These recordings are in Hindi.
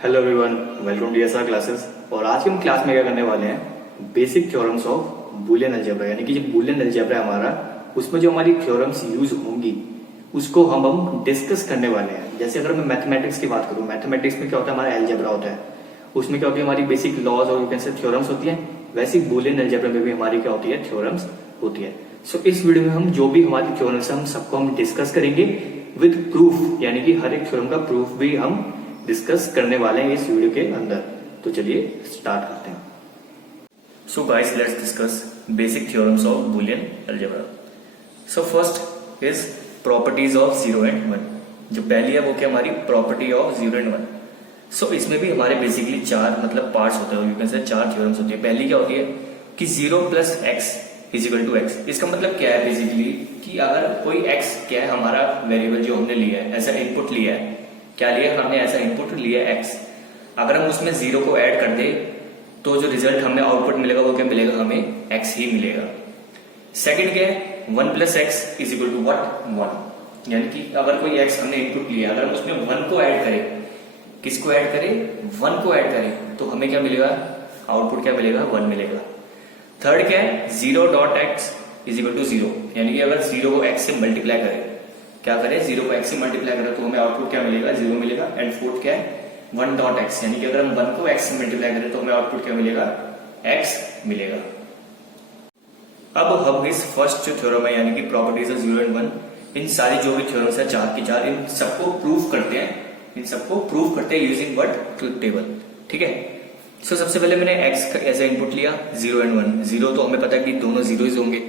Hello everyone, welcome to DSR classes. और आज के हम क्लास में क्या करने वाले हैं, basic theorems of Boolean algebra, यानी कि जो बूलियन अलजेब्रा है हमारा, उसमें जो हमारी थ्योरम्स यूज होंगी उसको हम डिस्कस करने वाले हैं। जैसे अगर मैं मैथमेटिक्स की बात करूं, मैथमेटिक्स में क्या होता है, हमारा अलजेब्रा होता है, उसमें क्या होती है हमारी बेसिक लॉज और यू कैन से थ्योरम्स होती है। वैसे ही बूलियन अलजेब्रा में भी हमारी क्या होती है, थ्योरम्स होती है। सो इस वीडियो में हम जो भी हमारी थ्योरम्स है हम सबको हम डिस्कस करेंगे विद प्रूफ, यानी कि हर एक थ्योरम का प्रूफ भी हम डिस्कस करने वाले हैं इस वीडियो के अंदर। तो चलिए स्टार्ट करते हैं। So guys, let's discuss basic theorems of Boolean algebra. So first is properties of 0 and 1। जो पहली है वो क्या, हमारी प्रॉपर्टी ऑफ 0 एंड 1। सो इसमें भी हमारे बेसिकली चार पार्ट्स होते हैं, यू कैन से चार थ्योरम्स होती है। पहली क्या होती है कि 0 plus x is equal to x. इसका मतलब क्या है बेसिकली कि अगर कोई एक्स क्या है हमारा वेरिएबल जो हमने लिया है, ऐसा इनपुट लिया है, क्या लिया हमने, ऐसा इनपुट लिया एक्स, अगर हम उसमें 0 को ऐड कर दे तो जो रिजल्ट हमें आउटपुट मिलेगा वो क्या मिलेगा, हमें एक्स ही मिलेगा। सेकंड क्या है, 1 plus x is equal to what, 1। यानी कि अगर कोई एक्स हमने इनपुट लिया, अगर हम उसमें 1 को ऐड करें, किसको ऐड करें, 1 को ऐड करें, तो हमें क्या मिलेगा, आउटपुट क्या मिलेगा, 1 मिलेगा। थर्ड क्या है, 0 dot x is equal to 0। यानी कि अगर 0 को एक्स से मल्टीप्लाई करें, क्या करें, 0 को एक्स से मल्टीप्लाई करें तो हमें आउटपुट क्या मिलेगा, 0 मिलेगा। एंड फोर्थ क्या है, 1 डॉट एक्स, यानी कि अगर हम 1 को एक्स से मल्टीप्लाई करें तो हमें आउटपुट क्या मिलेगा, एक्स मिलेगा। अब हम इस फर्स्ट जो थ्योरम है यानी कि प्रॉपर्टीज ऑफ 0 एंड 1, इन सारी जो भी थ्योरम्स है चार की चार, इन सबको प्रूव करते हैं यूजिंग व्हाट, ट्रुथ टेबल। ठीक है। सो सबसे पहले मैंने एक्स का ऐसा इनपुट लिया 0 एंड 1। 0 तो हमें पता है कि दोनों जीरोज होंगे,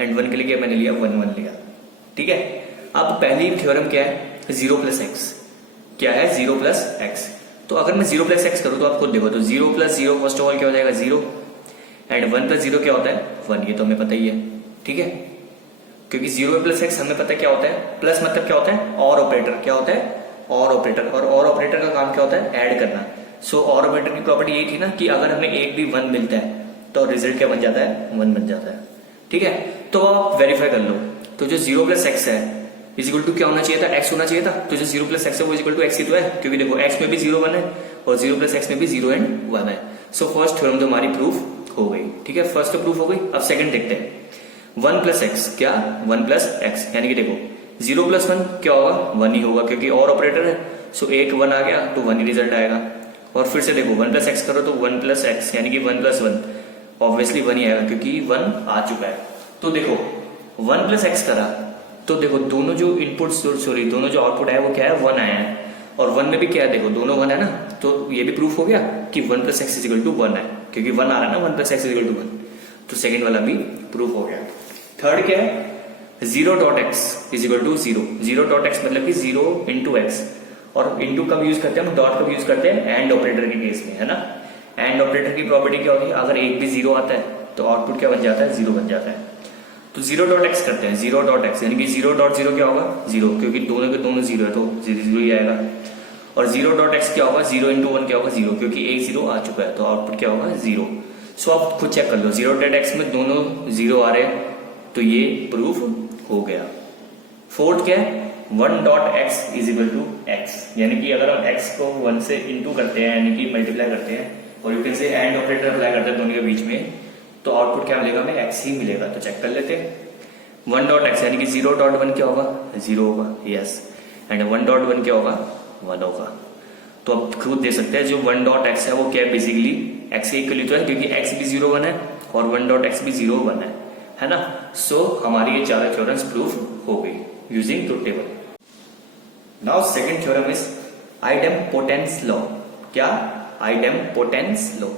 एंड 1 के लिए मैंने लिया 1 1 लिया। ठीक है। अब पहली थ्योरम क्या है, 0 प्लस एक्स। क्या है, 0 प्लस एक्स। तो अगर मैं 0 प्लस एक्स करूं तो आप खुद देखो, तो 0 प्लस 0 फर्स्ट ऑफ ऑल क्या हो जाएगा, 0। एंड 1 प्लस 0 क्या होता है, 1। ये तो हमें पता ही है। ठीक है, क्योंकि 0 प्लस एक्स हमें पता है क्या होता है, प्लस मतलब क्या होता है, और ऑपरेटर। क्या होता है, और ऑपरेटर। और ऑपरेटर का काम क्या होता है, ऐड करना। सो और ऑपरेटर की प्रॉपर्टी यही थी ना कि अगर हमें एक भी 1 मिलता है तो रिजल्ट क्या बन जाता है, 1 बन जाता है। ठीक है, तो आप वेरीफाई कर लो। तो जो 0 प्लस एक्स है इज इक्वल टू क्या होना चाहिए था, एक्स होना चाहिए था। तो जो 0 प्लस एक्स है वो इज इक्वल टू एक्स ही तो है, क्योंकि देखो एक्स में भी 0 1 है और 0 प्लस एक्स में भी 0 एंड 1 है। सो फर्स्ट थ्योरम तो हमारी प्रूफ हो गई। ठीक है, फर्स्ट तो प्रूफ हो गई। अब सेकंड देखते हैं, 1 प्लस एक्स। क्या, 1 प्लस एक्स, यानी कि देखो 0 प्लस 1 क्या होगा, 1 ही होगा, क्योंकि और ऑपरेटर है। सो एक 1 आ गया तो 1 ही रिजल्ट आएगा। और फिर से देखो 1 प्लस एक्स करो तो 1 प्लस एक्स यानी कि 1 प्लस 1 ऑब्वियसली 1 ही आएगा, क्योंकि 1 आ चुका है। तो देखो 1 प्लस एक्स करा तो देखो दोनों जो इनपुट दोनों जो आउटपुट है वो क्या है, 1 आया है। और 1 में भी क्या है, देखो दोनों 1 है ना, तो ये भी प्रूफ हो गया कि 1 plus x is equal to 1 है, क्योंकि 1 आ रहा है ना, 1 plus x is equal to 1। तो सेकंड वाला भी प्रूफ हो गया। थर्ड क्या है, 0 dot x is equal to 0। 0 dot x मतलब कि 0 इंटू एक्स। और इंटू कब यूज करते हैं हम, डॉट कब यूज करते हैं, एंड ऑपरेटर के केस में, है ना। एंड ऑपरेटर की प्रॉपर्टी क्या होती है, अगर एक भी 0 आता है तो आउटपुट क्या बन जाता है, 0 बन जाता है। तो 0 डॉट एक्स करते हैं, 0 डॉट एक्स यानी कि 0 डॉट 0 क्या होगा, 0, क्योंकि दोनों के दोनों 0 है तो 0 ही आएगा। और 0 डॉट एक्स क्या होगा, 0 इंटू 1 क्या होगा, 0, क्योंकि एक 0 आ चुका है तो आउटपुट क्या होगा, 0। सो आप खुद चेक कर लो, 0 डॉट एक्स में दोनों 0 आ रहे हैं तो ये प्रूफ हो गया। फोर्थ क्या है, 1 dot x is equal to x, यानी कि अगर हम x को 1 से इंटू करते हैं यानी कि मल्टीप्लाई करते हैं और यू कैन से एंड ऑपरेटर अप्लाई करते हैं दोनों के बीच में, तो आउटपुट क्या मिलेगा, हमें x ही मिलेगा। तो चेक कर लेते हैं, 1 डॉट एक्स यानी कि 0 डॉट 1 क्या होगा, 0 होगा, यस। एंड 1 डॉट 1 क्या होगा, 1 होगा। तो अब खुद दे सकते हैं जो 1 डॉट एक्स है वो क्या है, बेसिकली x के इक्वली तो है, क्योंकि x भी 0 1 है और 1 डॉट एक्स भी 0 1 है ना। सो हमारी ये चारों थ्योरम्स प्रूफ हो गई using truth table. Now second theorem is idempotence law. क्या, idempotence law,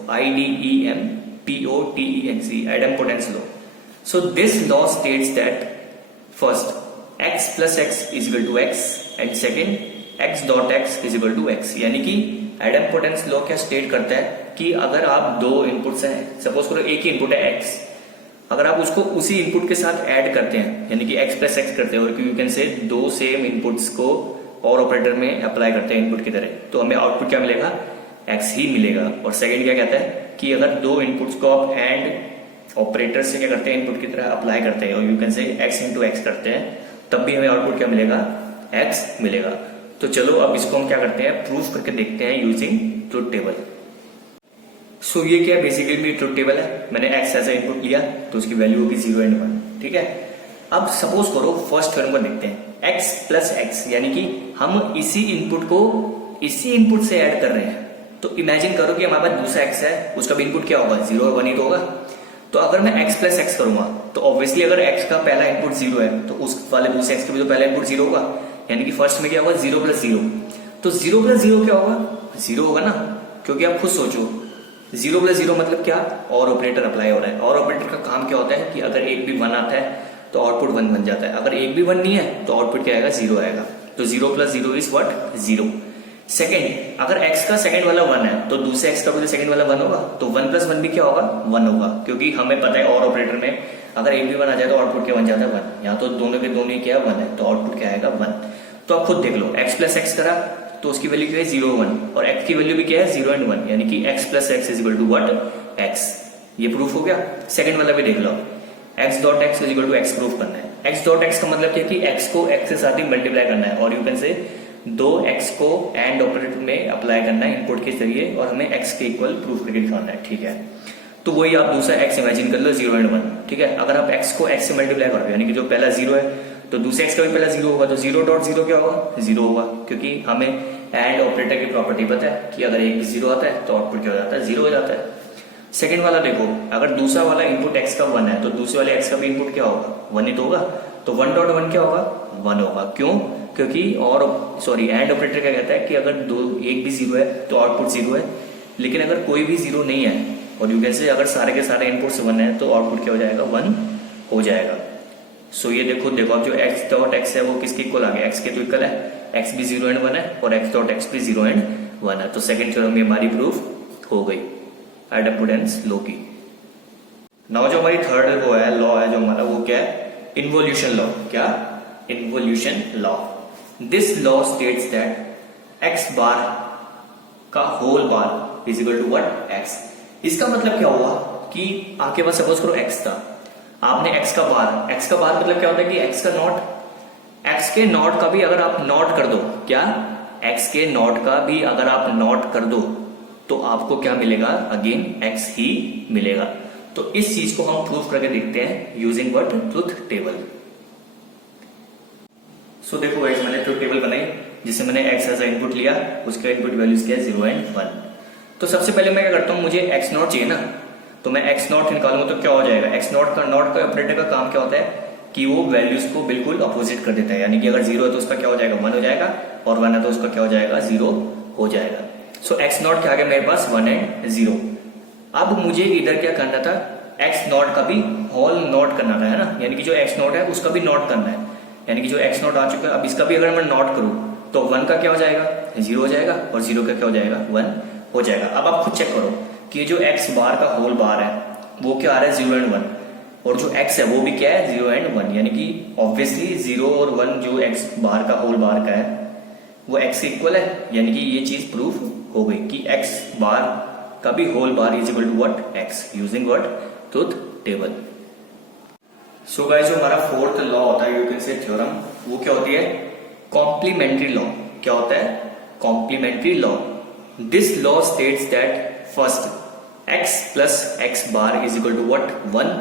IDEMPOTENC, idempotence law. So this law states that first x plus x is equal to x and second x dot x is equal to x. यानी कि आइडेम्पोटेंस लॉ क्या स्टेट करता है कि अगर आप दो इनपुट्स हैं, सपोज करो एक ही इनपुट है x, अगर आप उसको उसी इनपुट के साथ ऐड करते हैं यानी कि x प्लस एक्स करते हैं, और यू कैन से दो सेम इनपुट्स को और ऑपरेटर में अप्लाई करते हैं इनपुट की तरह, तो हमें आउटपुट क्या मिलेगा, x ही मिलेगा। और सेकंड क्या कहता है कि अगर दो इनपुट्स को आप एंड ऑपरेटर से क्या करते हैं, इनपुट की तरह अप्लाई करते हैं और you can say x into x करते हैं, तब भी हमें आउटपुट क्या मिलेगा, x मिलेगा। तो चलो अब इसको हम क्या करते हैं, प्रूफ करके देखते हैं यूजिंग ट्रुथ टेबल। सो ये क्या है, बेसिकली ट्रुथ टेबल है। मैंने एक्स ऐसा इनपुट लिया तो उसकी वैल्यू होगी 0 एंड 1। ठीक है, अब सपोज करो फर्स्ट थ्योरम को देखते हैं, x प्लस एक्स, यानी कि हम इसी इनपुट को इसी इनपुट से ऐड कर रहे हैं। तो इमेजिन करो कि हमारे पास दूसरा x है, उसका भी इनपुट क्या होगा, 0 और 1 ही तो होगा। तो अगर मैं x प्लस एक्स करूंगा तो ऑब्वियसली अगर x का पहला इनपुट 0 है तो उस वाले दूसरे x का भी तो पहला इनपुट 0 होगा, यानी कि फर्स्ट में क्या होगा, 0 प्लस 0। तो 0 प्लस 0 क्या होगा, 0 होगा ना, क्योंकि आप खुद सोचो 0 प्लस 0 मतलब क्या, और ऑपरेटर अप्लाई हो रहा है। और ऑपरेटर का काम क्या होता है कि अगर एक भी 1 आता है तो आउटपुट 1 बन जाता है, अगर एक भी 1 नहीं है तो आउटपुट क्या आएगा, 0 आएगा। तो 0 प्लस 0 इज व्हाट, 0। सेकेंड, अगर x का सेकंड वाला 1 है तो दूसरे x का भी सेकंड वाला 1 होगा, तो 1 प्लस 1 भी क्या होगा, 1 होगा, क्योंकि हमें पता है और ऑपरेटर में अगर एक भी 1 आ जाए तो आउटपुट क्या बन जाता है, 1। यहाँ तो दोनों के दोनों ही क्या है, 1 है, तो आउटपुट क्या आएगा, 1। तो आप खुद देख लो, x प्लस एक्स करा तो उसकी वैल्यू क्या है, 0 1, और x की वैल्यू भी क्या है, 0 एंड 1, यानी कि x plus x is equal to what, x। ये प्रूफ हो गया। सेकंड वाला भी देख लो, x dot x is equal to x proof करना है। x डॉट एक्स का मतलब क्या है कि x को x के साथ ही मल्टीप्लाई करना है, और यू कैन से दो x को एंड ऑपरेटर में अप्लाई करना है इनपुट के जरिए, और हमें x के इक्वल प्रूफ करके दिखाना है। ठीक है, तो वही आप दूसरा x इमेजिन कर लो, 0 एंड 1। ठीक है, अगर आप x को x से मल्टीप्लाई करोगे, यानी कि जो पहला 0 है तो दूसरे x का भी पहला 0 होगा, तो 0 डॉट 0 क्या होगा, 0 होगा, क्योंकि हमें एंड ऑपरेटर की प्रॉपर्टी पता है कि अगर एक 0 आता है तो आउटपुट क्या हो जाता है, 0 हो जाता है। सेकंड वाला देखो, अगर दूसरा वाला इनपुट x का 1 है तो दूसरे वाले x का भी इनपुट क्या होगा, 1 ही तो होगा, तो 1 डॉट 1 क्या होगा, 1 होगा। क्यों, क्योंकि और एंड ऑपरेटर क्या कहता है कि अगर एक भी 0 है तो आउटपुट 0 है, लेकिन अगर कोई भी 0 नहीं है और यू कैन से अगर सारे के सारे इनपुट्स 1 है तो आउटपुट क्या हो जाएगा, 1 हो जाएगा। सो ये देखो अब जो x डॉट x है वो किसके इक्वल आ गया, x के तो इक्वल है, x भी 0 एंड 1 है और x डॉट x भी 0 एंड 1 है। तो सेकंड थ्योरम में हमारी प्रूफ हो गई, आइडेम्पोटेंस लॉ की। नाउ जो हमारी थर्ड वो है लॉ है जो हमारा, वो क्या है, इन्वोल्यूशन लॉ। क्या, involution law. This law states that x bar का whole bar is equal to what, x। इसका मतलब क्या हुआ कि आपके पास सपोज करो x था, आपने x का बार मतलब क्या होता है कि x का नॉट, x के नॉट का भी अगर आप नॉट कर दो, क्या, x के नॉट का भी अगर आप नॉट कर दो तो आपको क्या मिलेगा, अगेन x ही मिलेगा। तो इस चीज को हम प्रूफ करके देखते हैं यूजिंग व्हाट, ट्रुथ टेबल। सो देखो गाइस, मैंने ट्रुथ टेबल बनाई जिससे मैंने x एज इनपुट लिया, उसका इनपुट वैल्यूज क्या है, 0 एंड 1। तो सबसे पहले मैं क्या करता हूं, मुझे x नॉट चाहिए ना, तो मैं x नॉट निकालूंगा तो क्या हो जाएगा, x नॉट का ऑपरेटर का काम क्या होता है कि वो वैल्यूज को बिल्कुल अपोजिट कर देता है, यानी कि अगर 0 है तो उसका क्या हो जाएगा, 1 हो जाएगा, और 1 है तो उसका क्या हो जाएगा, 0 हो जाएगा। सो x नॉट क्या आ गया मेरे पास, 1 एंड 0। अब मुझे इधर क्या करना था, x नॉट का भी होल नॉट करना था, है ना, यानी कि जो x नॉट है उसका भी नॉट करना है, यानी कि जो x नॉट आ चुका है अब इसका भी अगर मैं नॉट करूं तो 1 का क्या हो जाएगा, 0 हो जाएगा, और 0 का क्या हो जाएगा, 1 हो जाएगा। अब आप खुद चेक करो कि जो x बार का होल बार है वो क्या आ रहा है, 0 एंड 1, और जो x है वो भी क्या है, 0 एंड 1, यानी कि ऑब्वियसली 0 और 1 जो x बार का होल बार का है वो x के इक्वल है, यानी कि ये चीज प्रूफ हो गई कि x बार का भी whole bar is equal to what, x, using what, truth table. So guys, जो हमारा फोर्थ लॉ होता है, यू कैन से थ्योरम, वो क्या होती है, कॉम्प्लीमेंट्री लॉ। क्या होता है, complementary law. This law states that first x plus x bar is equal to what, 1,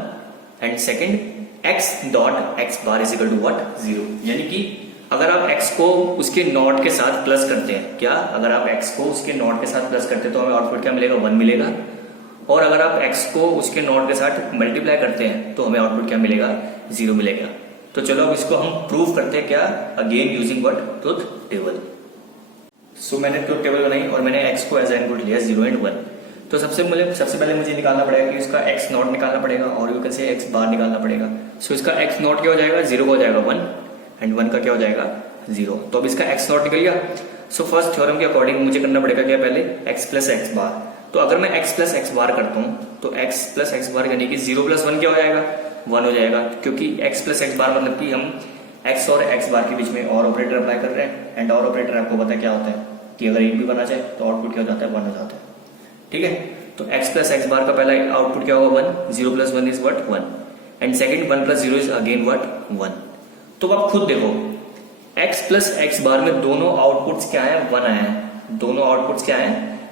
and second x dot x bar is equal to what, 0। यानी कि अगर आप x को उसके नॉट के साथ प्लस करते हैं, क्या, अगर आप x को उसके नॉट के साथ प्लस करते हैं तो हमें आउटपुट क्या मिलेगा, 1 मिलेगा, और अगर आप x को उसके नॉट के साथ मल्टीप्लाई करते हैं तो हमें आउटपुट क्या मिलेगा, 0 मिलेगा। तो चलो अब इसको हम प्रूव करते हैं, क्या, again using what, truth table. So मैंने ट्रुथ टेबल बनाई और मैंने x को एज इनपुट लिया, 0 एंड 1। तो सबसे पहले मुझे निकालना पड़ेगा कि इसका x नॉट निकालना पड़ेगा, और यू कैन से x बार निकालना पड़ेगा। सो इसका x नॉट क्या हो जाएगा, 0 हो जाएगा, 1, एंड 1 का क्या हो जाएगा, 0। तो अब इसका x नॉट निकल गया। सो फर्स्ट थ्योरम के अकॉर्डिंग मुझे करना पड़ेगा क्या, पहले x प्लस एक्स बार। तो अगर मैं x प्लस एक्स बार करता हूँ तो x प्लस एक्स बार यानी कि 0 प्लस 1 क्या हो जाएगा, 1 हो जाएगा, क्योंकि x प्लस एक्स बार मतलब कि हम x और x बार के बीच में और ऑपरेटर अप्लाई कर रहे हैं, एंड और ऑपरेटर आपको पता है क्या होता है कि अगर एक भी बना जाए तो आउटपुट क्या हो जाता है, 1 हो जाता है। ठीक है, तो x प्लस एक्स बार का पहला आउटपुट क्या होगा, 1, 0 plus 1 is what, 1, and second 1 plus 0 is again what, 1। तो आप खुद देखो x प्लस एक्स बार में दोनों आउटपुट्स क्या है, 1 आए हैं, दोनों आउटपुट्स क्या है,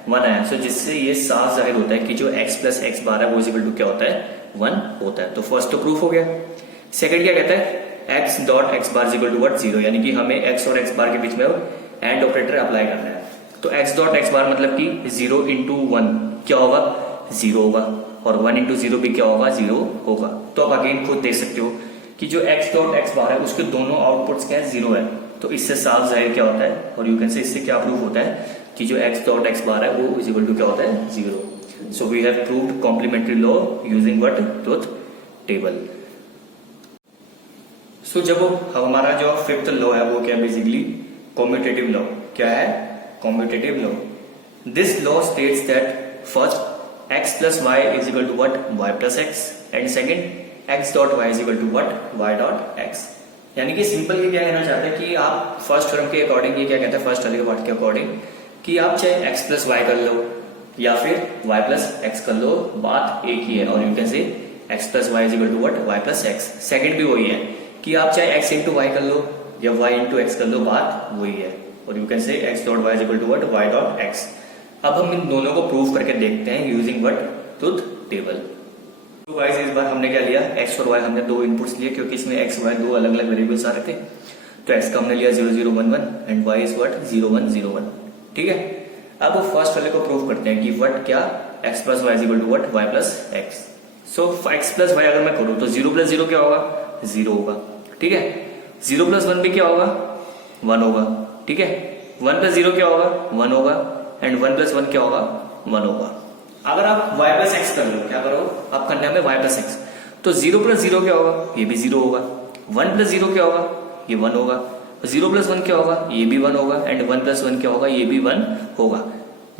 1 आया। सो जिससे ये साफ जाहिर होता है कि जो x प्लस एक्स बार है वो इक्वल टू क्या होता है, 1 होता है। तो फर्स्ट तो प्रूफ हो गया। सेकंड क्या कहता है, x dot x bar equal to what, 0, यानी कि हमें x और x बार के बीच में एंड ऑपरेटर अप्लाई करना है। तो x डॉट एक्स बार मतलब कि 0 इंटू 1 क्या होगा, 0 होगा, और 1 इंटू 0 भी क्या होगा, 0 होगा। तो आप अगेन खुद देख सकते हो कि जो x डॉट एक्स बार है उसके दोनों आउटपुट्स क्या है, 0 है। तो इससे साफ जाहिर क्या होता है, और यू कैन से इससे क्या प्रूफ होता है कि जो x डॉट एक्स बार है वो इज इक्वल टू क्या होता है, 0। So we have proved complementary law using what, truth table. So जब हमारा जो फिफ्थ लॉ है वो क्या, बेसिकली कॉम्यूटेटिव लॉ। क्या है, commutative law. This law states that first x plus y is equal to what, y plus x, and second x dot y is equal to what, y dot x. यानी कि सिंपल ये क्या कहना चाहते हैं कि आप फर्स्ट टर्म के अकॉर्डिंग, ये क्या कहते हैं फर्स्ट वाले पार्ट के अकॉर्डिंग, कि आप चाहे x प्लस वाई कर लो या फिर y प्लस एक्स कर लो, बात एक ही है। और you can say x plus y is equal to what, y plus x. Second भी वही है कि आप चाहे x इंटू वाई कर लो या y इंटू एक्स कर लो, बात वही है। और you can say x dot y is equal to what, y dot x. अब हम इन दोनों को प्रूव करके देखते हैं यूजिंग व्हाट, ट्रुथ टेबल। तो गाइस इस बार हमने क्या लिया, x और y हमने दो इनपुट्स लिए क्योंकि इसमें x y दो अलग अलग वेरिएबल्स आ रहे थे। तो x का हमने लिया 0 0 1 1 एंड y इज व्हाट 0 1 0 1। ठीक है, अब फर्स्ट वाले को प्रूव करते हैं कि व्हाट क्या, x plus y is equal to what, y plus x. So x plus y अगर मैं करूं तो 0 प्लस 0 क्या होगा, 0 होगा। ठीक है, 0 प्लस 1 भी क्या होगा, 1 होगा। ठीक है, 1 प्लस 0 क्या होगा, 1 होगा, एंड 1 प्लस 1 क्या होगा, 1 होगा। अगर आप y प्लस एक्स कर लो, क्या करो आप करने में y प्लस एक्स, तो 0 प्लस 0 क्या होगा, ये भी 0 होगा। 1 प्लस 0 क्या होगा, ये 1 होगा। 0 प्लस 1 क्या होगा, ये भी 1 होगा, एंड 1 प्लस 1 क्या होगा, ये भी 1 होगा।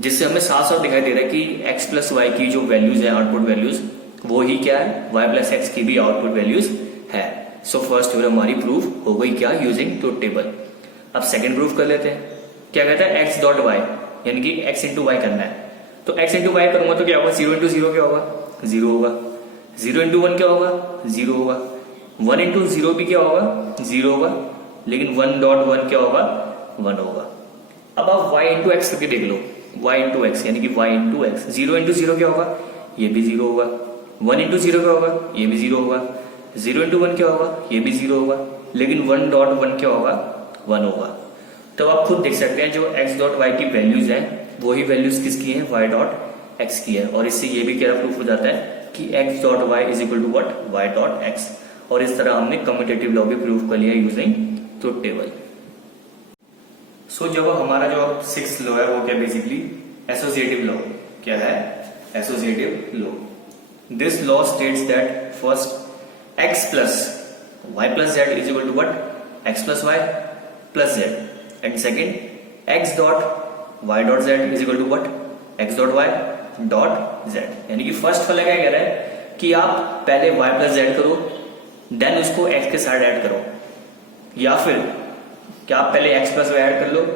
जिससे हमें साफ साफ दिखाई दे रहा है कि x प्लस वाई की जो वैल्यूज है, आउटपुट वैल्यूज, वो ही क्या है, y प्लस एक्स की भी आउटपुट वैल्यूज है। सो फर्स्ट थ्योरम हमारी प्रूफ हो गई क्या, यूजिंग ट्रुथ टेबल। अब सेकंड प्रूफ कर लेते हैं। क्या कहता है, x डॉट वाई, यानी कि x इंटू वाई करना है। तो x इंटू वाई करूंगा तो क्या होगा, 0 इंटू 0 क्या होगा, 0 होगा। 0 इंटू 1 क्या होगा, 0 होगा। 1 इंटू 0 भी क्या होगा, 0 होगा, लेकिन 1 डॉट 1 क्या होगा, 1 होगा। अब आप y इंटू एक्स करके देख लो, y इंटू एक्स यानी कि y इंटू एक्स। 0 इंटू 0 क्या होगा, ये भी 0 होगा। 1 इंटू 0 क्या होगा, ये भी 0 होगा। 0 इंटू 1 क्या होगा, ये भी 0 होगा, लेकिन 1 डॉट 1 क्या होगा, 1 होगा। तो आप खुद देख सकते हैं जो x डॉट वाई की वैल्यूज है वही वैल्यूज किसकी है, y डॉट एक्स की है। और इससे ये भी क्या प्रूफ हो जाता है कि x dot y is equal to what, y dot x. और इस तरह हमने कम्यूटेटिव लॉ भी प्रूफ कर लिया यूजिंग ट्रुथ टेबल। सो जब हमारा जो सिक्स्थ लॉ है वो क्या, बेसिकली एसोसिएटिव लॉ। क्या है, associative law. This law states that first x plus y plus z is equal to what, x plus y plus z, and second x dot y dot z is equal to what, x dot y dot z। यानी कि फर्स्ट वाला क्या कह रहा है कि आप पहले y प्लस जेड करो, देन उसको x के साथ ऐड करो, या फिर क्या आप पहले x प्लस वाई ऐड कर लो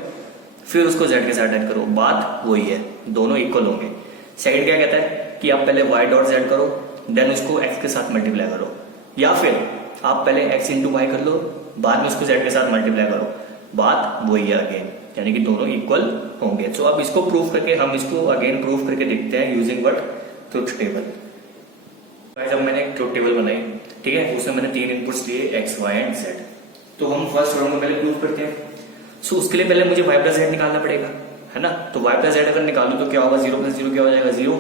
फिर उसको z के साथ ऐड करो, बात वही है, दोनों इक्वल होंगे। सेकंड क्या कहता है कि आप पहले y डॉट z करो, देन उसको x के साथ मल्टीप्लाई करो, या फिर आप पहले x इंटू वाई कर लो, बाद में उसको z के साथ मल्टीप्लाई करो, बात वही है अगेन, यानी कि दोनों इक्वल होंगे। तो अब इसको प्रूफ करके हम इसको अगेन प्रूफ करके देखते हैं यूजिंग व्हाट, ट्रुथ टेबल। जब मैंने ट्रुथ टेबल बनाई, ठीक है, उसमें मैंने 3 इनपुट्स लिए x, y एंड z। तो हम फर्स्ट थ्योरम को पहले प्रूफ करते हैं। सो उसके लिए पहले मुझे y प्लस z निकालना पड़ेगा, है ना। तो y प्लस z अगर निकालू तो क्या होगा, 0 प्लस 0 क्या हो जाएगा, 0।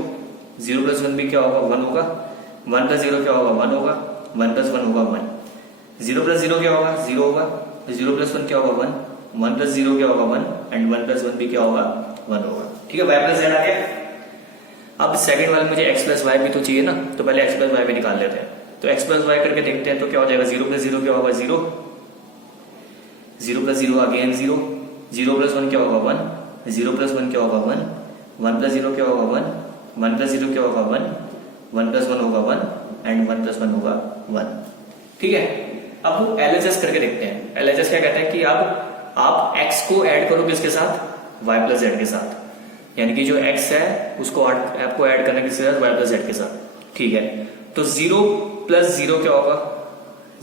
0 प्लस 1 भी क्या होगा, 1 होगा। 1 प्लस 0 क्या होगा, 1 होगा। 1 प्लस 1 होगा 1। 0 प्लस 0 क्या होगा, 0 होगा। 0 प्लस 1 क्या होगा, 1। 1 प्लस 0 क्या होगा, 1, एंड 1 प्लस 1 भी क्या होगा, 1 होगा। ठीक है, y प्लस z आ गया। अब सेकंड वाले मुझे x प्लस वाई भी तो चाहिए ना, तो पहले x प्लस वाई भी निकाल लेते हैं। तो x प्लस वाई करके देखते हैं तो क्या हो जाएगा, 0 प्लस 0 क्या होगा, 0। 0 प्लस 0 अगेन 0। 0 प्लस 1 क्या होगा, 1। 0 प्लस 1 क्या होगा, 1। 1 प्लस 0 क्या होगा, 1। 1 प्लस 0 क्या होगा, 1। 1 प्लस 1 होगा 1, एंड 1 प्लस 1 होगा 1। ठीक है, अब वो LHS करके देखते हैं। LHS क्या कहता है कि अब आप x को ऐड करो किसके साथ, y प्लस z के साथ, यानी कि जो x है उसको आपको ऐड करना किसके साथ, y प्लस z के साथ। ठीक है, तो 0 प्लस 0 क्या होगा,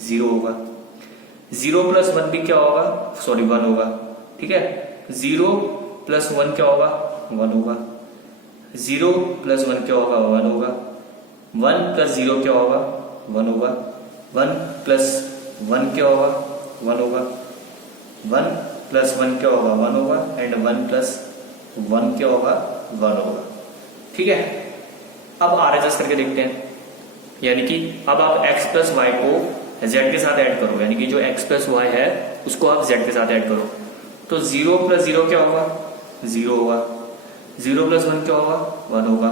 0 होगा। 0 प्लस 1 भी क्या होगा, सॉरी 1 होगा। ठीक है, 0 प्लस 1 क्या होगा, 1 होगा। 0 प्लस 1 क्या होगा 1 होगा, 1 प्लस 0 क्या होगा 1 होगा, 1 प्लस 1 क्या होगा 1 होगा, 1 प्लस 1 क्या होगा 1 होगा, एंड 1 प्लस 1 क्या होगा 1 होगा। ठीक है, अब RHS करके देखते हैं, यानी कि अब आप x प्लस वाई को z के साथ ऐड करो, यानी कि जो x प्लस वाई है उसको आप z के साथ ऐड करो। तो 0 प्लस 0 क्या होगा 0 होगा, 0 प्लस 1 क्या होगा 1 होगा,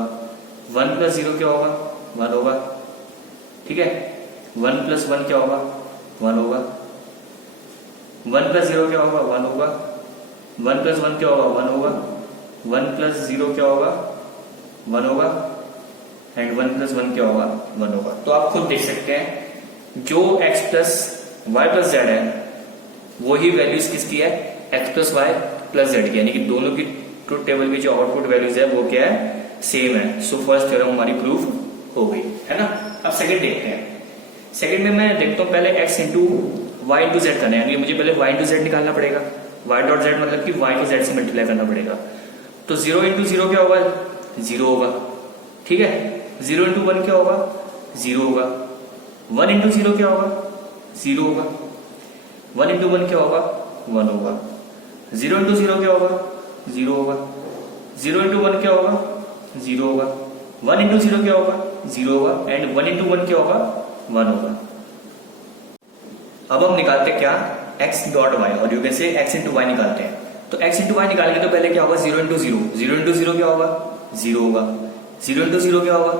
1 प्लस 0 क्या होगा 1 होगा। ठीक है, 1 प्लस 1 क्या होगा 1 होगा, 1 प्लस 0 क्या होगा 1 होगा, 1 प्लस 1 क्या होगा 1 होगा, 1 प्लस 0 क्या होगा 1 होगा, एंड 1 प्लस 1 क्या होगा 1 होगा। तो आप खुद देख सकते हैं जो x plus y plus z है वही वैल्यूज किसकी है x plus y plus z की, यानी कि दोनों की ट्रुथ टेबल की जो आउटपुट वैल्यूज है वो क्या है सेम है। सो फर्स्ट थ्योरम हमारी प्रूफ हो गई है ना। अब सेकंड देखते हैं। सेकंड में मैं देखता हूँ पहले x into y into z करना है, यानी मुझे पहले y इंटू जेड निकालना पड़ेगा, y डॉट जेड मतलब कि y को z से मल्टीप्लाई करना पड़ेगा। तो 0 इंटू 0 क्या होगा 0 होगा। ठीक है, 0 इंटू 1 क्या होगा 0 होगा, 1 इंटू 0 क्या होगा 0 होगा, 1 इंटू 1 क्या होगा 1 होगा, 0 इंटू 0 क्या होगा 0 होगा, 0 इंटू 1 क्या होगा 0 होगा, 1 इंटू 0 क्या होगा 0 होगा, एंड 1 इंटू 1 क्या होगा 1 होगा। अब हम निकालते हैं क्या x डॉट वाई, और you can say x into y निकालते हैं। तो x इंटू वाई निकालेंगे तो पहले क्या होगा 0 इंटू 0, 0 इंटू 0 क्या होगा 0 होगा, 0 इंटू 0 क्या होगा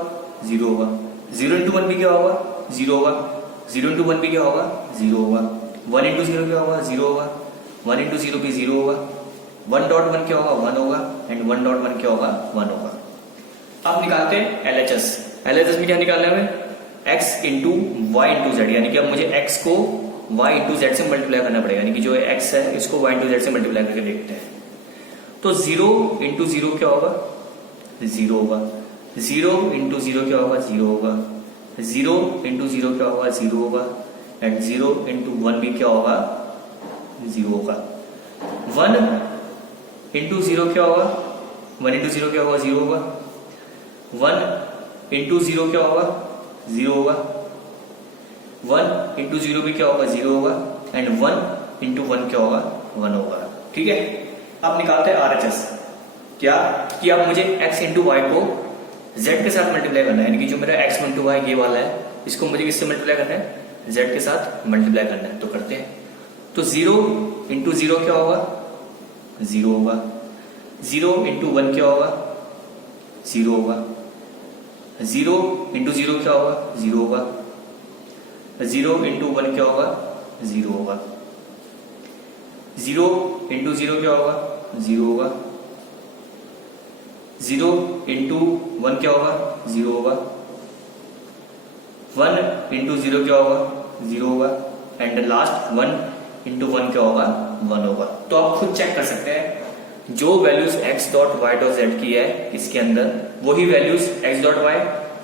0 होगा, 0 इंटू 1 भी क्या होगा 0 होगा, 0 इंटू 1 भी क्या होगा 0 होगा, 1 इंटू 0 क्या होगा 0 होगा, 1 इंटू 0 भी 0 होगा, 1 डॉट 1 क्या होगा 1 होगा, एंड 1 डॉट 1 क्या होगा 1 होगा। अब निकालते हैं LHS। LHS में क्या निकालना है हमें x into y into z, यानी कि अब मुझे x को y इंटू जेड से मल्टीप्लाई करना पड़ेगा, यानी कि जो x है इसको y इंटू जेड से मल्टीप्लाई करके देखते हैं। तो 0 इंटू 0 क्या होगा 0 होगा, 0 इंटू 0 क्या होगा 0 होगा, 0 इंटू 0 क्या होगा 0 होगा, एंड 0 इंटू 1 भी क्या होगा 0 होगा, 1 इंटू 0 क्या होगा 1 इंटू 0 क्या होगा 0 होगा, 1 इंटू 0 क्या होगा 0 होगा, 1 इंटू 0 भी क्या होगा 0 होगा, एंड 1 इंटू 1 क्या होगा 1 होगा। ठीक है, अब निकालते हैं RHS। क्या कि अब मुझे x इंटू वाई को z के साथ मल्टीप्लाई करना है, यानी कि जो मेरा x इंटू वाई ये वाला है इसको मुझे किससे मल्टीप्लाई करना है z के साथ मल्टीप्लाई करना है। तो करते हैं। तो 0 इंटू 0 क्या होगा 0 होगा, 0 इंटू 1 क्या होगा 0 होगा, 0 इंटू 0 क्या होगा 0 होगा, 0 इंटू 1 क्या होगा 0 होगा, 0 इंटू 0 क्या होगा 0 होगा, 0 इंटू 1 क्या होगा 0 होगा, 1 इंटू 0 क्या होगा 0 होगा, एंड लास्ट 1 इंटू 1 क्या होगा 1 होगा। तो आप खुद चेक कर सकते हैं जो values x dot y dot z की है इसके अंदर वही values x dot y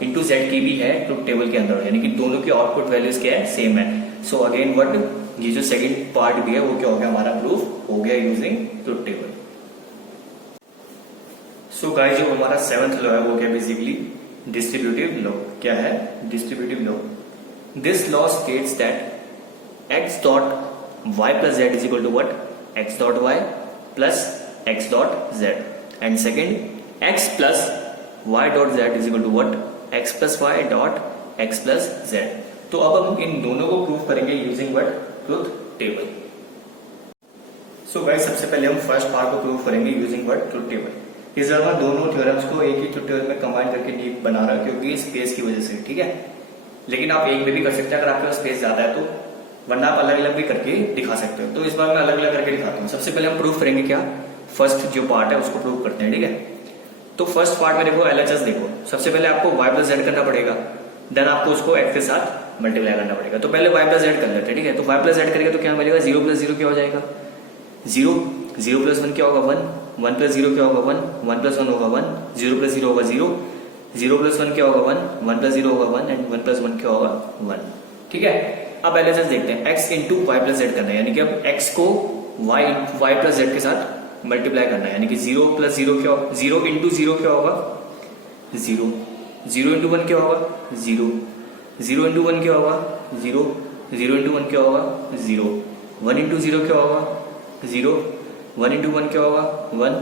into z की भी है ट्रुथ टेबल के अंदर, यानी कि दोनों की आउटपुट वैल्यूज क्या है सेम है। सो अगेन व्हाट ये जो सेकंड पार्ट भी है वो क्या हो गया हमारा प्रूफ हो गया using truth table. So guys जो हमारा 7th लॉ है वो क्या बेसिकली डिस्ट्रीब्यूटिव लॉ। क्या है distributive law. This law states that x dot y plus z is equal to what x dot y plus x dot z, and second x plus y dot z is equal to what x plus y dot x plus z। तो अब हम इन दोनों को प्रूव करेंगे using what truth table. So guys सबसे पहले हम फर्स्ट पार्ट को प्रूव करेंगे यूजिंग व्हाट ट्रुथ टेबल। इस बार मैं दोनों थ्योरम्स को एक ही ट्रुथ टेबल में कंबाइन करके नहीं बना रहा क्योंकि स्पेस की वजह से, ठीक है। लेकिन आप एक में भी कर सकते हैं अगर आपके पास स्पेस ज्यादा है तो, वरना आप अलग अलग भी करके दिखा सकते हो। तो इस बार मैं अलग अलग करके दिखाता हूँ। सबसे पहले हम प्रूव करेंगे क्या फर्स्ट जो पार्ट है उसको प्रूव करते हैं, ठीक है। तो फर्स्ट पार्ट में देखो LHS देखो, सबसे पहले आपको y प्लस जेड करना पड़ेगा, देन आपको उसको x के साथ मल्टीप्लाई करना पड़ेगा। तो पहले y प्लस जेड कर लेते हैं, ठीक है। तो y प्लस जेड करेंगे तो क्या मिलेगा 0 प्लस 0 क्या हो जाएगा 0, 0 प्लस 1 क्या होगा 1, 1 प्लस 0 क्या होगा 1, 1 प्लस 1 होगा 1, 0 प्लस 0 होगा 0, 0 प्लस 1 क्या होगा 1, 1 प्लस 0 होगा 1, एंड 1 प्लस 1 क्या होगा 1, ठीक है। अब LHS देखते हैं x into y plus z करना है, यानी कि अब x को y प्लस जेड के साथ मल्टीप्लाई करना है, यानी कि 0 प्लस 0 क्या 0 इंटू 0 क्या होगा 0, 0 इंटू 1 क्या होगा 0, 0 इंटू 1 क्या होगा 0, 0 इंटू 1 क्या होगा 0, 1 इंटू 0 क्या होगा 0, 1 इंटू 1 क्या होगा 1,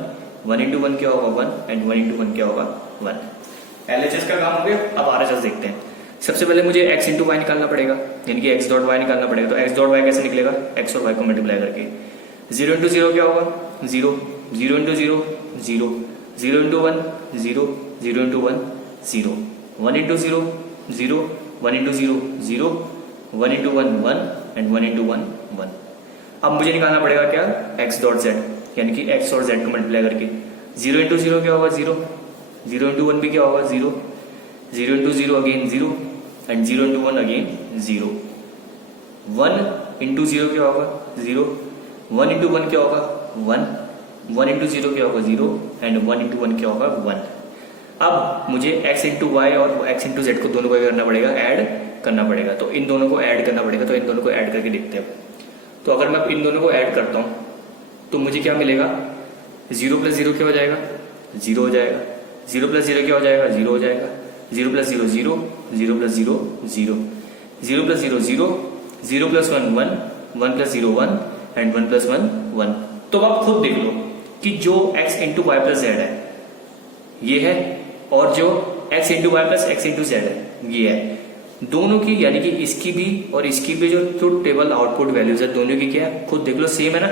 1 इंटू 1 क्या होगा 1 एंड 1 इंटू 1 क्या होगा 1। LHS का काम हो गया। अब RHS देखते हैं। सबसे पहले मुझे x इंटू वाई निकालना पड़ेगा, यानी कि x डॉट वाई निकालना पड़ेगा। तो x डॉट वाई कैसे निकलेगा, x और y को मल्टीप्लाई करके। 0 इंटू 0 क्या होगा 0, 0 into 0 0, 0 into 1 0, 0 into 1 0, 1 into 0 0, 1 into 0 0, 1 into 1 1 and 1 into 1 1। अब मुझे निकालना पड़ेगा क्या x डॉट z, यानी कि x और z को मल्टीप्लाई करके। 0 इंटू 0 क्या होगा 0, 0 इंटू 1 भी क्या होगा 0, 0 into 0 again 0 and 0 into 1 again 0, 1 into 0 क्या होगा 0, 1 इंटू 1 क्या होगा 1, 1 इंटू 0 क्या होगा 0 एंड 1 इंटू 1 क्या होगा 1। अब मुझे x इंटू वाई और x इंटू जेड को दोनों को करना पड़ेगा, ऐड करना पड़ेगा। तो इन दोनों को ऐड करना पड़ेगा, तो इन दोनों को ऐड करके देखते हैं। तो अगर मैं इन दोनों को ऐड करता हूँ तो मुझे क्या मिलेगा, 0 प्लस 0 क्या हो जाएगा 0 हो जाएगा, 0 प्लस 0 क्या हो जाएगा 0 हो जाएगा, 0 plus 0 0, 0 plus 0 0, 0 plus 0 0, 0 plus 1 1, 1 plus 0 1 and 1 plus 1 1। तो आप खुद देख लो कि जो x into y plus z है ये है, और जो x into y plus x into z है ये है। दोनों की यानी कि इसकी भी और इसकी भी जो टेबल आउटपुट वैल्यूज है दोनों की क्या है, खुद देख लो सेम है ना,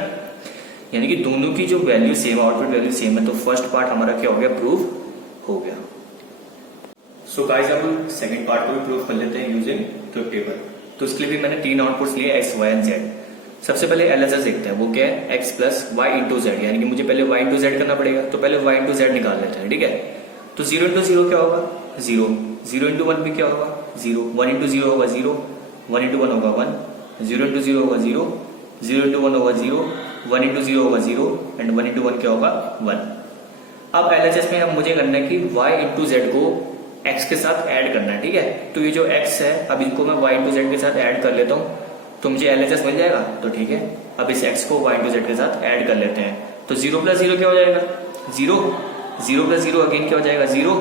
यानी कि दोनों की जो value same, output value same है। तो फर्स्ट पार्ट हमारा क्या हो गया, प्रूफ हो गया। सो गाइस अब सेकंड पार्ट को भी प्रूफ कर लेते हैं यूजिंग ट्रुथ टेबल। तो इसके लिए भी मैंने 3 आउटपुट्स लिए x, y एंड z। सबसे पहले LHS देखते हैं, वो क्या है x plus y into z, यानी कि मुझे पहले y इंटू जेड करना पड़ेगा। तो पहले y इंटू जेड निकाल लेते हैं, ठीक है। तो 0 इंटू 0 क्या होगा 0, 0 इंटू 1 भी क्या होगा 0, 1 इंटू 0 होगा 0, 1 इंटू 1 होगा 1, 0 इंटू 0 होगा 0, 0 इंटू 1 होगा 0, 1 इंटू 0 होगा 0 एंड 1 इंटू 1 क्या होगा 1। अब LHS में अब मुझे करना है कि y इंटू जेड को x के साथ ऐड करना है, ठीक है। तो ये जो x है अब इनको मैं y इंटू जेड के साथ ऐड कर लेता हूँ तो मुझे LHS मिल जाएगा। तो ठीक है, अब इस x को y इंटू जेड के साथ ऐड कर लेते हैं। तो 0 प्लस 0 क्या हो जाएगा 0, 0 प्लस 0 अगेन क्या हो जाएगा 0,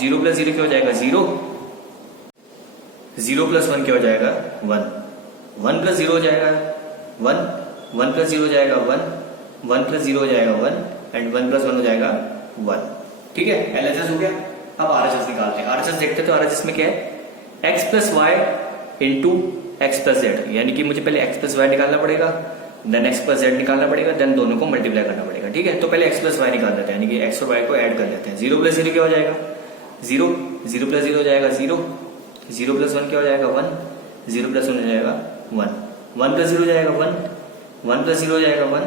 0 प्लस 0 क्या हो जाएगा 0, 0 प्लस 1 क्या हो जाएगा 1, 1 प्लस 0 हो जाएगा 1, 1 प्लस 0 हो जाएगा 1, 1 प्लस 0 हो जाएगा 1 एंड 1 प्लस 1 हो जाएगा 1। ठीक है, LHS हो गया। अब RHS निकालते हैं। RHS देखते हैं। तो RHS में क्या है, x plus y into x plus z, यानी कि मुझे पहले x प्लस वाई निकालना पड़ेगा, देन x प्लस जेड निकालना पड़ेगा, देन दोनों को मल्टीप्लाई करना पड़ेगा। ठीक है, तो पहले x प्लस वाई निकाल लेते हैं, यानी कि x और y को ऐड कर लेते हैं। 0 प्लस 0 क्या हो जाएगा 0, 0 प्लस 0 हो जाएगा 0, 0 प्लस 1 क्या हो जाएगा 1, 0 प्लस 1 हो जाएगा 1, 1 प्लस 0 हो जाएगा 1, 1 प्लस 0 हो जाएगा 1,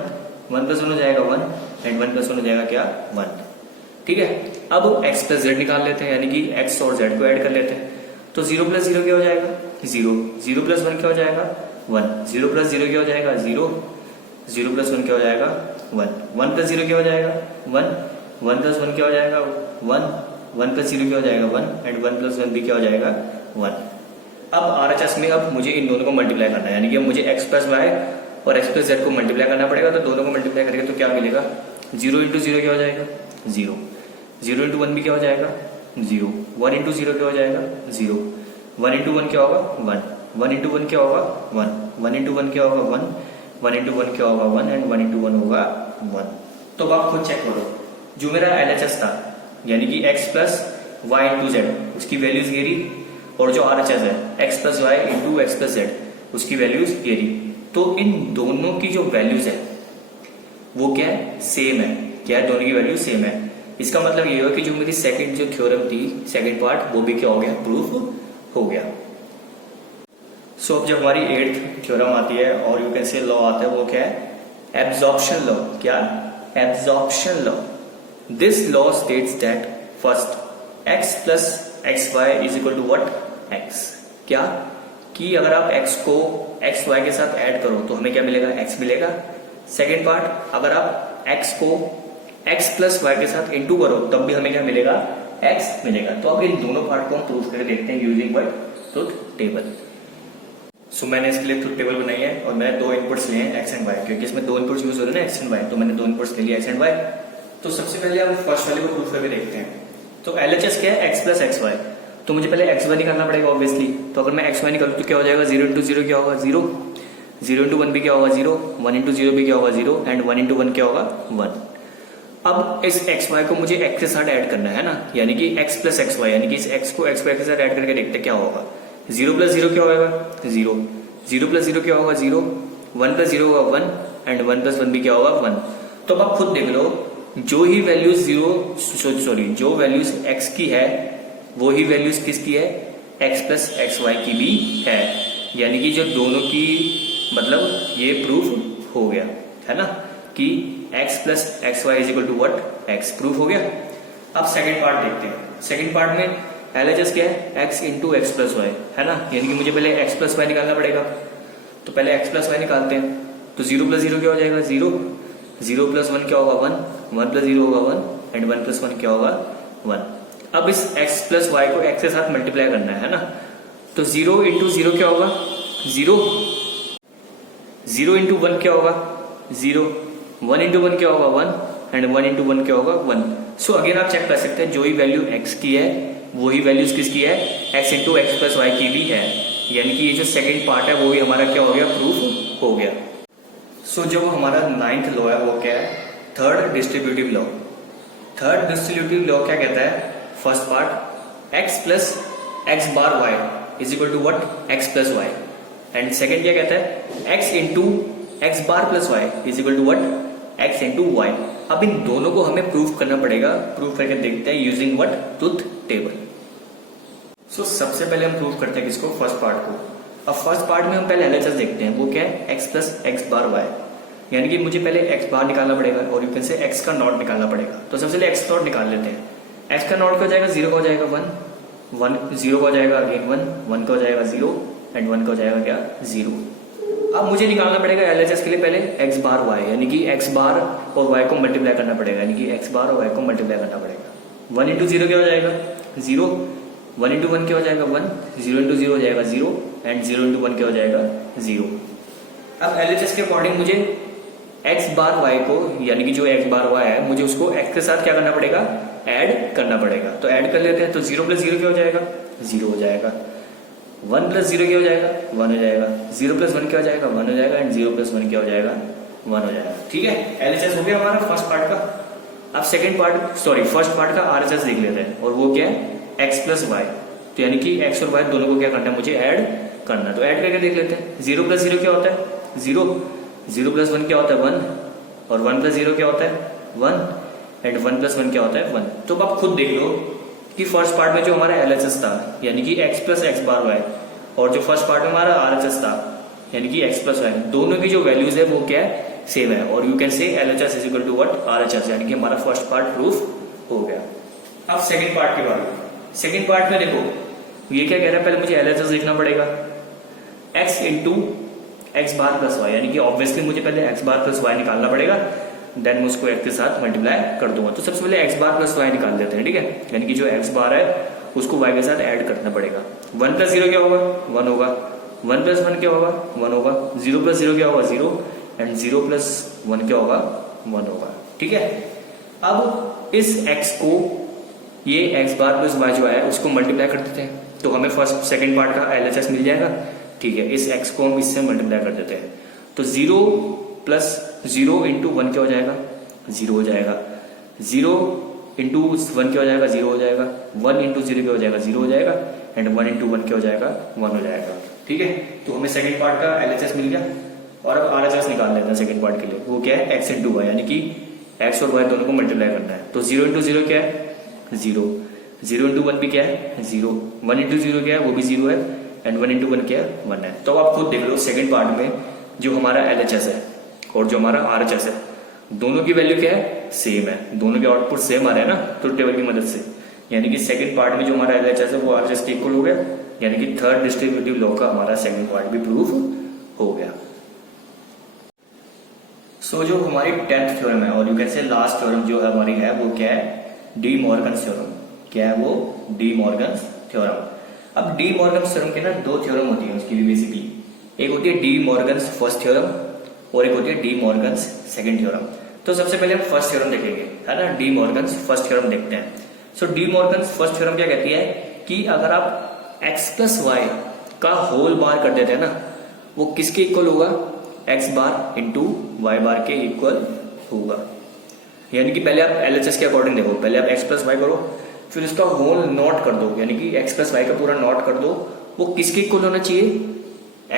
1 प्लस 1 हो जाएगा 1 एंड 1 प्लस 1 हो जाएगा क्या 1। ठीक है, अब x प्लस जेड निकाल लेते हैं, यानी कि x और z को ऐड कर लेते हैं। तो 0 प्लस 0 क्या हो जाएगा 0, 0 प्लस 1 क्या हो जाएगा 1, 0 प्लस 0 क्या हो जाएगा 0, 0 प्लस 1 क्या हो जाएगा 1, 1 प्लस 0 क्या हो जाएगा 1, 1 प्लस 1 क्या हो जाएगा 1, 1 प्लस 0 क्या हो जाएगा 1 एंड 1 प्लस 1 भी क्या हो जाएगा 1। अब RHS में अब मुझे इन दोनों को मल्टीप्लाई करना है, यानी कि मुझे x प्लस वाई और x प्लस जेड को मल्टीप्लाई करना पड़ेगा। तो दोनों को मल्टीप्लाई करेंगे तो क्या मिलेगा, 0 इंटू 0 क्या हो जाएगा 0, 0 इंटू 1 भी क्या हो जाएगा 0, 1 इंटू 0 क्या हो जाएगा 0, 1 इंटू 1 क्या होगा 1, 1 इंटू 1 क्या होगा 1, 1 इंटू 1 क्या होगा 1, 1 इंटू 1 क्या होगा 1 एंड 1 इंटू 1 होगा 1। तो अब आप खुद चेक करो, जो मेरा LHS था यानी कि x plus y into z उसकी वैल्यूज गिरी, और जो RHS है x plus y into x plus z उसकी वैल्यूज गिरी। तो इन दोनों की जो वैल्यूज है वो क्या है, सेम है। क्या है, दोनों की वैल्यू सेम है। इसका मतलब ये हुआ कि जो मेरी सेकंड जो थ्योरम थी, सेकंड पार्ट, वो भी क्या हो गया, प्रूफ हो गया। सो अब जब हमारी 8th थ्योरम आती है और यू कैन से लॉ आता है, वो क्या है, एब्जॉर्प्शन लॉ। क्या, absorption law. This law states that first x plus x y is equal to what, x। क्या, कि अगर आप x को एक्स वाई के साथ ऐड करो तो हमें क्या मिलेगा, x मिलेगा। सेकेंड पार्ट, अगर आप x को x प्लस वाई के साथ इंटू करो तब भी हमें क्या मिलेगा, x मिलेगा। तो अब इन दोनों पार्ट को हम प्रूव करके देखते हैं using what, truth table. So मैंने इसके लिए ट्रुथ टेबल बनाई है और मैंने 2 इनपुट्स लिए हैं x एंड y, क्योंकि इसमें 2 इनपुट्स यूज हो रहे हैं ना, x एंड y। तो मैंने 2 इनपुट्स ले लिए x एंड y। तो सबसे पहले हम फर्स्ट वाले को प्रूव करके देखते हैं। तो LHS क्या है, x प्लस एक्स वाई। तो मुझे पहले एक्स वाई निकालना पड़ेगा ऑब्वियसली। तो अगर मैं एक्स वाई निकालूँ तो क्या हो जाएगा, 0 इंटू 0 क्या होगा 0, 0 इंटू 1 भी क्या होगा 0, 1 इंटू 0 भी क्या होगा 0 एंड 1 इंटू 1 क्या होगा 1। अब इस एक्स वाई को मुझे एक्स के साथ ऐड करना है ना, यानी कि एक्स प्लस एक्स वाई, यानी कि इस एक्स को एक्स वाई के साथ ऐड करके देखते क्या होगा। 0 प्लस 0 क्या होगा 0, 0 प्लस 0 क्या होगा 0, 1 प्लस 0 होगा 1 एंड 1 प्लस 1 भी क्या होगा 1। तो अब आप खुद देख लो, जो ही वैल्यूज जो वैल्यूज x की है वो ही वैल्यूज किसकी है, x प्लस एक्स वाई की भी है। यानी कि जो दोनों की मतलब ये प्रूफ हो गया है ना कि x plus x y is equal to what x, proof हो गया। अब सेकंड पार्ट देखते हैं। सेकंड पार्ट में LHS क्या है, x into x plus y है ना, यानी कि मुझे पहले x प्लस वाई निकालना पड़ेगा। तो पहले x प्लस वाई निकालते हैं। तो 0 प्लस 0 क्या हो जाएगा 0, 0 प्लस 1 क्या होगा 1, 1 प्लस 0 होगा 1 एंड 1 प्लस 1 क्या होगा 1। अब इस x प्लस वाई को x के साथ मल्टीप्लाई करना है ना। तो 0 इंटू 0 क्या होगा 0, 0 इंटू 1 क्या होगा 0, 1 इंटू 1 क्या होगा 1 एंड 1 इंटू 1 क्या होगा 1। सो अगेन आप चेक कर सकते हैं, जो ही वैल्यू x की है वही वैल्यूज किसकी है, x into x plus y की भी है। यानी कि ये जो सेकेंड पार्ट है वो भी हमारा क्या हो गया, प्रूफ हो गया। सो जो हमारा 9th लॉ है वो क्या है, third distributive law. Third distributive law क्या कहता है, first part x plus x bar y is equal to what x plus y and second क्या कहता है, x into x bar plus y is equal to what x into y. अब इन दोनों को हमें प्रूफ करना पड़ेगा। प्रूफ करके देखते हैं यूजिंग वट ट्रुथ टेबल। सो सबसे पहले हम प्रूफ करते हैं किसको, फर्स्ट पार्ट को। अब फर्स्ट पार्ट में हम पहले LHS देखते हैं, वो क्या है x plus x bar Y, यानी कि मुझे पहले x बार निकालना पड़ेगा और यू कैन से x का नॉट निकालना पड़ेगा। तो सबसे पहले x नॉट निकाल लेते हैं। x का नॉट क्या हो जाएगा, 0 का हो जाएगा 1, 1 0 का हो जाएगा अगेन 1 का हो जाएगा 0 एंड 1 का हो जाएगा क्या 0। अब मुझे निकालना पड़ेगा LHS के लिए पहले x बार y, यानी कि x बार और y को मल्टीप्लाई करना पड़ेगा, यानी कि x बार और y को मल्टीप्लाई करना पड़ेगा। 1 इंटू 0 क्या हो जाएगा 0, 1 इंटू 1 क्या हो जाएगा 1, 0 इंटू 0 हो जाएगा 0 एंड 0 इंटू 1 क्या हो जाएगा 0। अब LHS के अकॉर्डिंग मुझे x बार y को, यानी कि जो x बार y है मुझे उसको x के साथ क्या करना पड़ेगा, ऐड करना पड़ेगा। तो ऐड कर लेते हैं। तो 0 प्लस 0 क्या हो जाएगा 0 हो जाएगा, 1 प्लस 0 क्या हो जाएगा 1 हो जाएगा, 0 प्लस 1 क्या हो जाएगा 1 हो जाएगा एंड 0 प्लस 1 क्या हो जाएगा 1 हो जाएगा। ठीक है, LHS हो गया हमारा फर्स्ट पार्ट का। अब सेकंड पार्ट फर्स्ट पार्ट का RHS देख लेते हैं, और वो क्या है x प्लस वाई। तो यानी कि x और y दोनों को क्या करना है, मुझे ऐड करना है। तो ऐड करके देख लेते हैं। 0 प्लस 0 क्या होता है 0, 0 प्लस 1 क्या होता है 1 और 1 प्लस 0 क्या होता है 1 एंड 1 प्लस 1 क्या होता है 1। तो आप खुद देख लो कि फर्स्ट पार्ट में जो हमारा LHS था यानी कि x plus x bar Y, और जो फर्स्ट पार्ट में हमारा RHS था यानी कि x प्लस वाई, दोनों की जो वैल्यूज है वो क्या है सेम है। और you can say LHS is equal to what RHS, यानी कि हमारा फर्स्ट पार्ट प्रूफ हो गया। अब सेकंड पार्ट की बात। सेकंड पार्ट में देखो ये क्या कह रहा है, पहले मुझे LHS लिखना पड़ेगा x into x bar plus Y, यानी कि ऑब्वियसली मुझे पहले एक्स बार प्लस वाई निकालना पड़ेगा, देन मैं उसको x के साथ मल्टीप्लाई कर दूंगा। तो सबसे पहले x बार प्लस वाई निकाल देते हैं, ठीक है। यानी कि जो x बार है उसको y के साथ ऐड करना पड़ेगा। 1 प्लस 0 क्या होगा 1 होगा, 1 प्लस 1 क्या होगा 1 होगा, 0 प्लस 0 क्या होगा 0 एंड 0 प्लस 1 क्या होगा 1 होगा। ठीक है, अब इस x को ये x बार प्लस वाई जो है उसको मल्टीप्लाई कर देते हैं, तो हमें फर्स्ट सेकंड पार्ट का LHS मिल जाएगा। ठीक है, इस x को हम इससे मल्टीप्लाई कर देते हैं। तो 0 प्लस 0 इंटू 1 क्या हो जाएगा 0 हो जाएगा, 0 इंटू 1 क्या हो जाएगा 0 हो जाएगा, 1 इंटू 0 क्या हो जाएगा 0 हो जाएगा एंड 1 इंटू 1 क्या हो जाएगा 1 हो जाएगा। ठीक है, तो हमें सेकंड पार्ट का LHS मिल गया। और अब RHS निकाल लेते हैं सेकंड पार्ट के लिए, वो क्या है x इंटू वाई, यानी कि x और y दोनों को मल्टीप्लाई करना है। तो 0 इंटू 0 क्या है 0, 0 इंटू 1 भी क्या है 0, 1 इंटू 0 क्या है वो भी 0 है एंड 1 इंटू 1 क्या है 1 है। तो आप खुद देख लो सेकंड पार्ट में जो हमारा LHS है और जो हमारा RHS है दोनों की वैल्यू क्या है सेम है, दोनों के आउटपुट सेम आ रहे हैं ना ट्रुथ टेबल की मदद से। यानी कि सेकंड पार्ट में जो हमारा LHS है वो RHS के इक्वल हो गया, यानी कि थर्ड डिस्ट्रीब्यूटिव लॉ का हमारा सेकंड पार्ट भी प्रूफ हो गया। सो जो हमारी 10th थ्योरम है और यू कैन से लास्ट थ्योरम जो है हमारी है वो क्या है डी मॉर्गन्स थ्योरम। क्या है वो डी मॉर्गन्स थ्योरम। अब डी मॉर्गन्स थ्योरम के ना दो थ्योरम होती है उसकी भी बेसिकली, एक होती है डी मॉर्गन्स फर्स्ट थ्योरम और एक होती है डी मॉर्गन्स सेकंड थ्योरम। तो सबसे पहले हम फर्स्ट थ्योरम देखेंगे, है ना, डी मॉर्गन्स फर्स्ट थ्योरम देखते हैं। सो डी मॉर्गन्स फर्स्ट थ्योरम क्या कहती है कि अगर आप x प्लस वाई का होल बार कर देते हैं ना, वो किसके इक्वल होगा, x बार इंटू वाई बार के इक्वल होगा। यानी कि पहले आप LHS के अकॉर्डिंग देखो, पहले आप x प्लस वाई करो, फिर उसका होल नॉट कर दो, यानी कि x प्लस वाई का पूरा नॉट कर दो, वो किसके इक्वल होना चाहिए,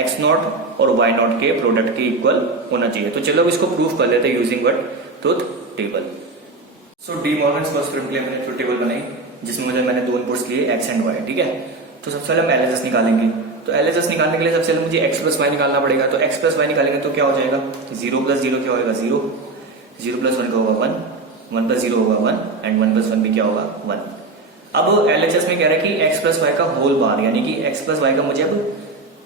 x नॉट और y नॉट के प्रोडक्ट के इक्वल होना चाहिए। तो चलो अब इसको प्रूफ कर लेते हैं using what, truth table. So D Morgan's first theorem के लिए मैंने ट्रुथ टेबल बनाई, जिसमें मैंने दो इनपुट्स लिए x एंड y, ठीक है। तो सबसे पहले हम LHS निकालेंगे। तो LHS निकालने के लिए सबसे पहले मुझे x प्लस वाई निकालना पड़ेगा। तो x प्लस वाई निकालेंगे तो क्या हो जाएगा, 0 प्लस 0 क्या होगा 0, 0 प्लस 1 का होगा 1, 1 प्लस 0 होगा 1 एंड 1 प्लस 1 भी क्या होगा 1। अब LHS में कह रहा है कि x प्लस वाई का होल बार, यानी कि x प्लस वाई का मुझे अब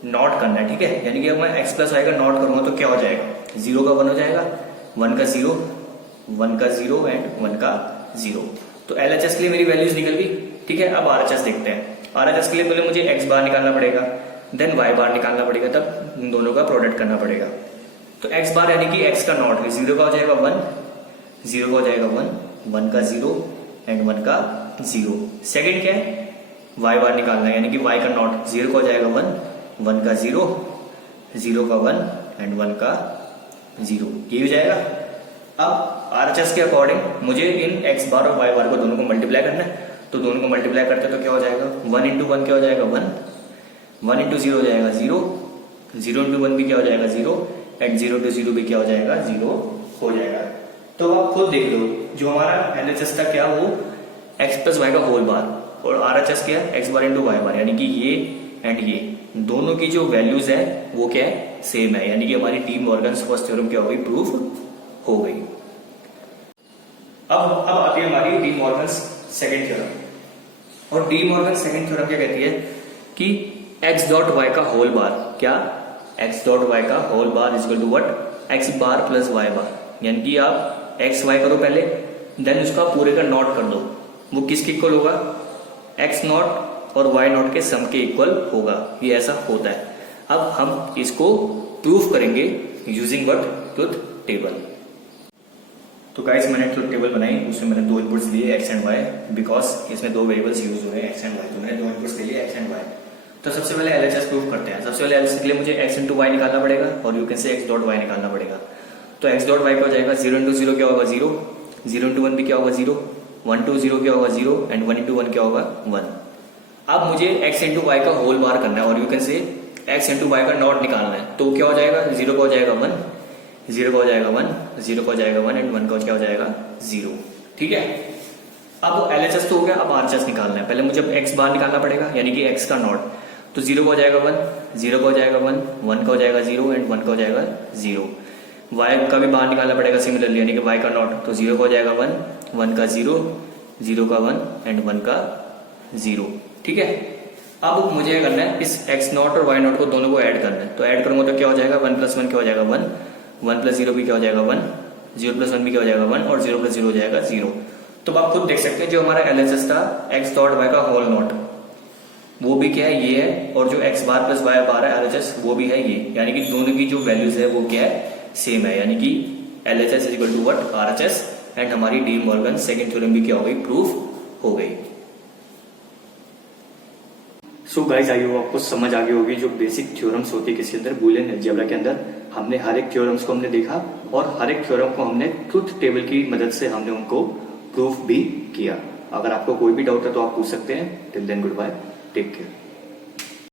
नॉट करना है, ठीक है। यानी कि अब मैं x प्लस वाई का नॉट करूंगा तो क्या हो जाएगा, 0 का 1 हो जाएगा, 1 का 0, 1 का 0 एंड 1 का 0। तो LHS के लिए मेरी वैल्यूज निकल गई, ठीक है। अब RHS देखते हैं। RHS के लिए पहले मुझे x बार निकालना पड़ेगा, देन y बार निकालना पड़ेगा, तब इन दोनों का प्रोडक्ट करना पड़ेगा। तो x बार यानी कि x का नॉट 0 का हो जाएगा 1, 0 का हो जाएगा 1, 1 का 0 एंड 1 का 0। सेकंड क्या है, y बार निकालना है, यानी कि y का नॉट 0 का हो जाएगा 1, 1 का 0, 0 का 1 एंड 1 का 0, ये हो जाएगा। अब RHS के अकॉर्डिंग मुझे इन x बार और y बार को दोनों को मल्टीप्लाई करना है। तो दोनों को मल्टीप्लाई करते तो क्या हो जाएगा, 1 इंटू 1 क्या हो जाएगा 1, 1 इंटू 0 हो जाएगा 0, 0 इंटू 1 भी क्या हो जाएगा 0 एंड 0 इंटू 0 भी क्या हो जाएगा 0 हो जाएगा। तो आप खुद देख लो, जो हमारा LHS था क्या, वो x प्लस वाई का होल बार, और RHS क्या है x बार इंटू वाई बार, यानी कि ये एंड ये दोनों की जो वैल्यूज है वो क्या है, सेम है। यानी कि हमारी डी मॉर्गन्स फर्स्ट थ्योरम क्या हो गई, प्रूफ हो गई। अब आती है हमारी डी मॉर्गन्स सेकंड थ्योरम। और डी मॉर्गन सेकंड थ्योरम क्या कहती है कि x डॉट y का होल बार, क्या, x डॉट y का whole bar is equal to what, x bar plus y bar. यानी कि आप x y करो पहले, देन उसका पूरे का नॉट कर दो, वो किसके इक्वल होगा, x नॉट और y नॉट के सम के इक्वल होगा। ये ऐसा होता है। अब हम इसको प्रूफ करेंगे यूजिंग व्हाट, ट्रुथ टेबल। तो गाइस मैंने ट्रुथ टेबल बनाई, उसमें मैंने दो इनपुट्स लिए x एंड y, बिकॉज इसमें दो वेरिएबल्स यूज हुए हैं x एंड y, तो मैंने दो इनपुट्स ले लिए x एंड y। तो सबसे पहले LHS प्रूफ करते हैं। सबसे पहले LHS के लिए मुझे x इंटू वाई निकालना पड़ेगा, और you can say x dot y निकालना पड़ेगा। तो x डॉट वाई क्या हो जाएगा, 0 इंटू 0 क्या होगा 0, 0 इंटू 1 भी क्या होगा 0, 1 टू 0 क्या होगा 0 एंड 1 इंटू 1 क्या होगा 1। अब मुझे x इंटू वाई का होल बार करना है, और you can say x into y का नॉट निकालना है। तो क्या हो जाएगा, 0 का हो जाएगा 1, 0 का हो जाएगा 1, 0 का हो जाएगा 1 एंड 1 का क्या हो जाएगा 0, ठीक है। अब LHS तो हो गया, अब RHS निकालना है। पहले मुझे x बार निकालना पड़ेगा, यानी कि x का नॉट। तो 0 का हो जाएगा 1, 0 का हो जाएगा 1, 1 का हो जाएगा 0 एंड 1 का हो जाएगा 0। y का भी बाहर निकालना पड़ेगा सिमिलरली, यानी कि y का नॉट। तो 0 का हो जाएगा 1, 1 का 0, 0 का 1 एंड 1 का 0, ठीक है। अब मुझे करना है इस x नॉट और y नॉट को दोनों को ऐड करना है। तो ऐड करूंगा तो क्या हो जाएगा, 1 प्लस 1 क्या हो जाएगा 1, 1 प्लस 0 भी क्या हो जाएगा 1, 0 प्लस 1 भी क्या हो जाएगा 1 और 0 प्लस 0 हो जाएगा 0। तो आप खुद देख सकते हैं जो हमारा LHS था x डॉट y का होल नॉट, वो भी क्या है, ये है, और जो x बार प्लस y बार है LHS वो भी है ये। यानी कि दोनों की जो वैल्यूज है वो क्या है, सेम है। यानी कि LHS is equal to what, RHS, and हमारी डी मॉर्गन सेकंड थ्योरम भी क्या हो गई, प्रूफ हो गई। सो गाइस आई होप आपको समझ आ गई होगी जो बेसिक थ्योरम्स होती है किसके अंदर, बूलियन अलजेब्रा के अंदर। हमने हर एक थ्योरम्स को हमने देखा, और हर एक थ्योरम को हमने ट्रुथ टेबल की मदद से हमने उनको प्रूफ भी किया। अगर आपको कोई भी डाउट है तो आप पूछ सकते हैं। Till then goodbye, take care.